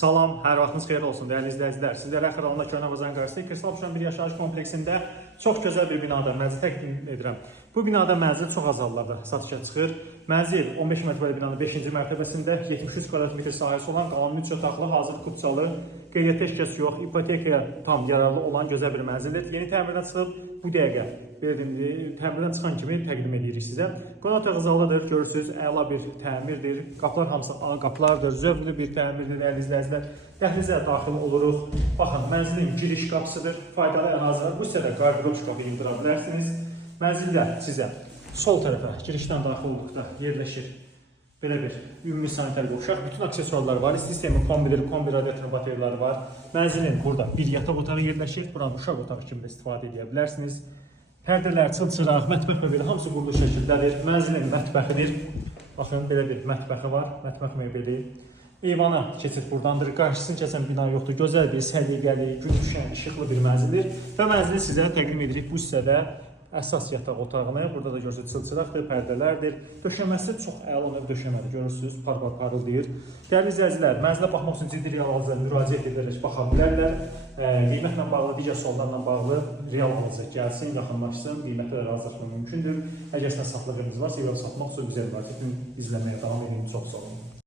Salam, hər vaxtınız xeyir olsun dəyərli izləyicilər. Sizlərə xəyanla Köhnə Bazarın qarşısında Kristal Şuşan bir yaşayış kompleksində çox gözəl bir binada mənzil təqdim edirəm. Bu binada mənzil çox az hallarda satışa çıxır. Mənzil 15 mərtəbəli binanın 5-ci mərtəbəsində 73 kvadrat metr sahəsi olan qanuni 3 otaqlı, hazır kupçalı, qeydiyyatda eşkəs yox, ipotekaya tam yararlı olan gözəl bir mənzildir. Yeni təmirdən çıxıb bu dəqiqə təmirdən çıxan kimi təqdim edirik sizə. Qonaq otağı zalıdır, görürsünüz, əla bir təmirdir. Qapılar hamısı ağ qapılardır, zövqlü bir təmirdir dəyərli izləyicilər. Dəhlizə daxil oluruq. Baxın, mənzilin giriş qapısıdır, faydalı ərazidir. Bu hissədə qardirob şkafı yığdıra bilərsiniz. Mənzildə sizə sol tərəfə girişdən daxil olduqda yerləşir belə bir ümumi sanitar qovşaq. Bütün aksesuarlar var. Sistemin kombiləri, kombi radiator bateriyaları var. Mənzilin burada bir yataq otağı yerləşir. Buranı uşaq otağı kimi də istifadə edə bilərsiniz. Pərdələr, çılçıraq, mətbəx möbeli hamısı qurulu şəkildədir. Mənzilin mətbəxidir. Baxın, belə bir mətbəxi var. Mətbəx möbeli. Eyvana keçid buradandır. Qarşısını keçən bina yoxdur. Gözəl bir, səliqəli, gün düşən, işıqlı bir mənzildir. Və mənzili sizə təqdim edirik bu hissədə. Əsas yataq otağını, burada da görürsünüz çılçıraqdır, pərdələrdir. Döşəməsi çox əla bir döşəmədir, görürsünüz, parıldayır. Dəyərli izləyicilər, mənzilə baxmaq üçün ciddi real alıcıya müraciət edərək baxa bilərlər. Qiymətlə bağlı, digər suallarla bağlı real alıcı gəlsin, yaxınlaşsın, qiymətlə razılaşmaq mümkündür. Əgər sizə saxladığınız varsa, satmaq üçün bizə müraciət edin, izləməyə davam edin. Çox sağ olun.